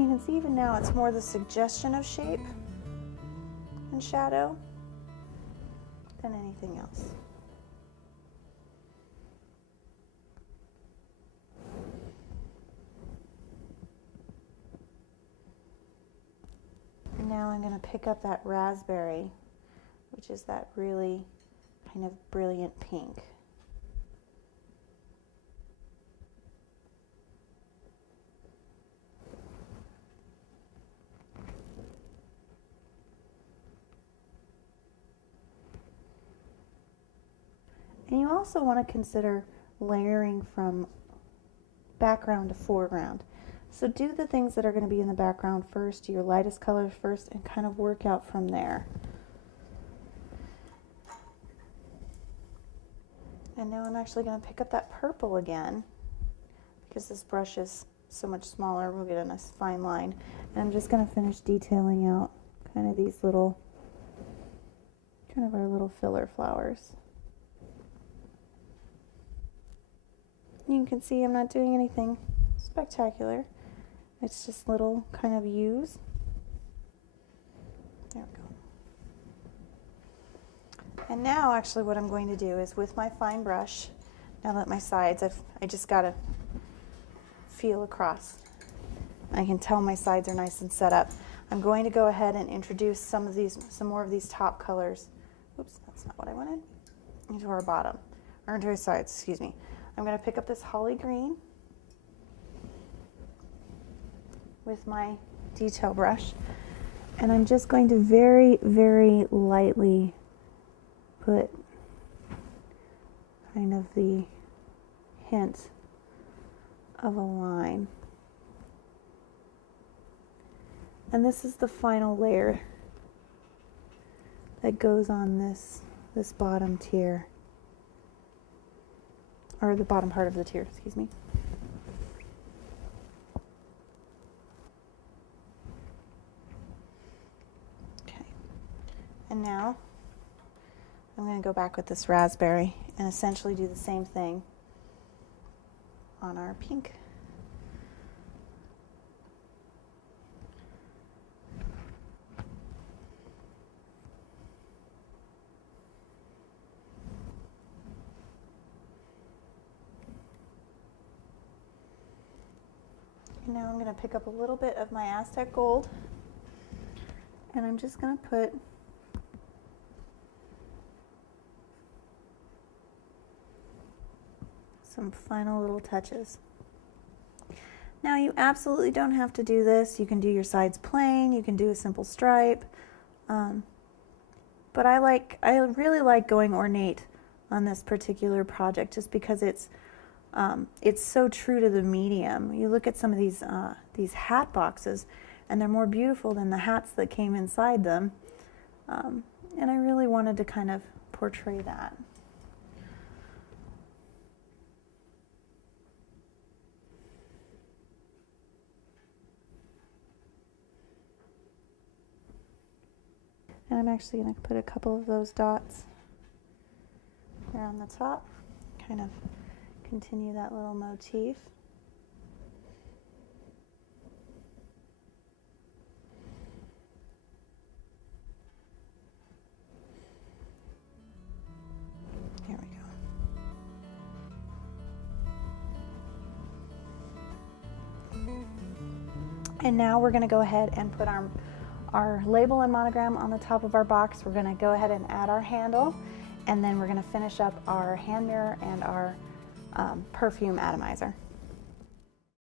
You can see even now it's more the suggestion of shape and shadow than anything else. And now I'm going to pick up that raspberry, which is that really kind of brilliant pink. And you also want to consider layering from background to foreground. So do the things that are going to be in the background first, your lightest colors first, and kind of work out from there. And now I'm actually going to pick up that purple again, because this brush is so much smaller, we'll get a nice fine line. And I'm just going to finish detailing out kind of these little, kind of our little filler flowers. You can see I'm not doing anything spectacular. It's just little kind of U's. There we go. And now actually what I'm going to do is with my fine brush, now that my sides, I just got to feel across. I can tell my sides are nice and set up. I'm going to go ahead and introduce some more of these top colors. Oops, that's not what I wanted. Into our bottom, or into our sides, excuse me. I'm going to pick up this holly green with my detail brush, and I'm just going to very, very lightly put kind of the hint of a line. And this is the final layer that goes on this bottom tier, or the bottom part of the tier, excuse me. Okay, and now I'm going to go back with this raspberry and essentially do the same thing on our pink. And now I'm going to pick up a little bit of my Aztec gold, and I'm just going to put some final little touches. Now you absolutely don't have to do this. You can do your sides plain, you can do a simple stripe, but I really like going ornate on this particular project just because it's so true to the medium. You look at some of these hat boxes, and they're more beautiful than the hats that came inside them. And I really wanted to kind of portray that. And I'm actually going to put a couple of those dots there on the top, kind of continue that little motif. Here we go. And now we're going to go ahead and put our label and monogram on the top of our box. We're going to go ahead and add our handle, and then we're going to finish up our hand mirror and our perfume atomizer.